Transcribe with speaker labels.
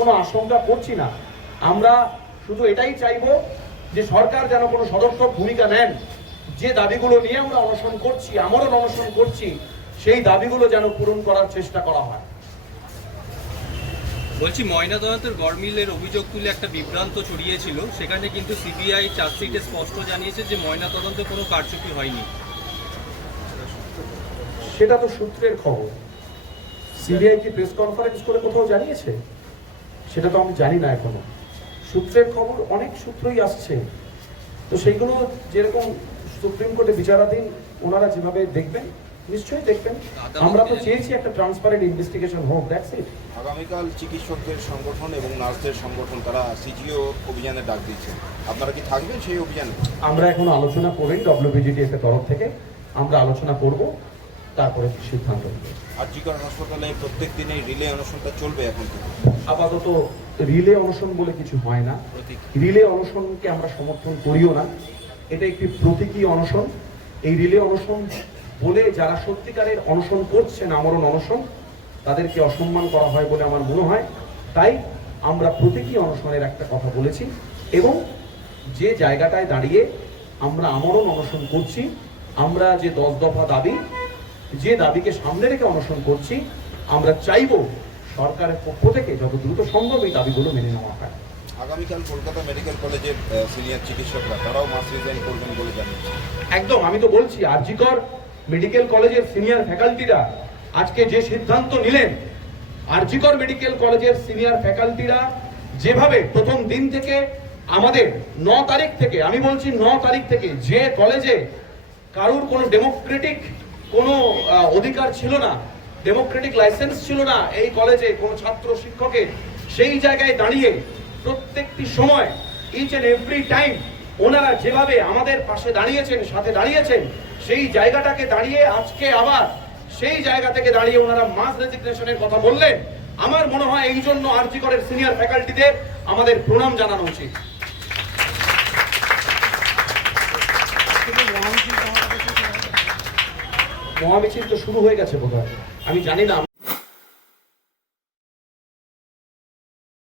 Speaker 1: কোনো আশঙ্কা করছি না। আমরা শুধু এটাই চাইব যে সরকার যেন কোনো সদর্থক ভূমিকা নেন। যে দাবিগুলো নিয়ে আমরা অনশন করছি আমরণ অনশন করছি সেই দাবিগুলো যেন পূরণ করার চেষ্টা করা হয়।
Speaker 2: বলছি ময়নাতদন্তের গড়মিলের অভিযোগ তুলে একটা বিভ্রান্ত ছড়িয়েছিল। সেখানে কিন্তু সিবিআই চার্জশিটে স্পষ্ট জানিয়েছে যে ময়নাতদন্তে কোনো কারচুপি হয়নি।
Speaker 1: সেটা তো সূত্রের খবর। সিবিআই কি প্রেস কনফারেন্স করে কোথাও জানিয়েছে? সেটা তো আমি জানি না এখনও। সূত্রের খবর অনেক সূত্রই আসছে। তো সেইগুলো যেরকম সুপ্রিম কোর্টে বিচারাধীন ওনারা যেভাবে দেখবেন নিশ্চয়ই দেখবেন। আমরা তো চেয়েছি একটা ট্রান্সপারেন্ট ইনভেস্টিগেশন হোক দ্যাটস ইট।
Speaker 3: আগামীকাল চিকিৎসকদের সংগঠন এবং নার্সদের সংগঠন তারা সিজিও অভিযানে ডাক দিচ্ছে। আপনারা কি থাকবেন সেই অভিযানে?
Speaker 1: আমরা এখন আলোচনা করি ডব্লিউবিজিটিএফ এর তরফ থেকে। আমরা আলোচনা করব। তারপরে সিদ্ধান্ত নেব।
Speaker 3: আরজিকর হাসপাতালে প্রত্যেক দিনই রিলে অনুষ্ঠানটা চলবে এখন
Speaker 1: আপাতত রিলে অনশন বলে কিছু হয় না। রিলে অনশনকে আমরা সমর্থন করিও না। এটা একটি প্রতীকী অনশন। এই রিলে অনশন বলে যারা সত্যিকারের অনশন করছেন আমরণ অনশন তাদেরকে অসম্মান করা হয় বলে আমার মনে হয়। তাই আমরা প্রতীকী অনশনের একটা কথা বলেছি এবং যে জায়গাটায় দাঁড়িয়ে আমরা আমরণ অনশন করছি আমরা যে দশ দফা দাবি যে দাবিকে সামনে রেখে অনশন করছি আমরা চাইব সরকারের পক্ষ থেকে যত দ্রুত সম্ভব এই দাবিগুলো মেনে নেওয়া হয়।
Speaker 3: আগামীকাল কলকাতা মেডিকেল কলেজের সিনিয়র চিকিৎসকরা তারাও মাস রিজাইন করবেন বলে জানিয়েছে
Speaker 1: একদম আমি তো বলছি আরজিকর মেডিকেল কলেজের সিনিয়র ফ্যাকাল্টিরা আজকে যে সিদ্ধান্ত নিলেন আরজিকর মেডিকেল কলেজের সিনিয়র ফ্যাকাল্টিরা যেভাবে প্রথম দিন থেকে আমাদের ন তারিখ থেকে আমি বলছি ন তারিখ থেকে যে কলেজে কারুর কোনো ডেমোক্রেটিক কোনো অধিকার ছিল না ডেমোক্রেটিক লাইসেন্স ছিল না এই কলেজে কোনো ছাত্র শিক্ষকের সেই জায়গায় দাঁড়িয়ে প্রত্যেকটি সময় ইচ এন্ড এভরি টাইম ওনারা যেভাবে আমাদের পাশে দাঁড়িয়েছেন, সাথে দাঁড়িয়েছেন, সেই জায়গাটাকে দাঁড়িয়ে আজকে আবার সেই জায়গা থেকে দাঁড়িয়ে ওনারা মাস রেজিগনেশনের কথা বললেন। আমার মনে হয় এই জন্য আরজি করের সিনিয়র ফ্যাকাল্টিদের আমাদের প্রণাম জানানো উচিত। মহামিছিল তো শুরু হয়ে গেছে বোধহয়। আমি জানি না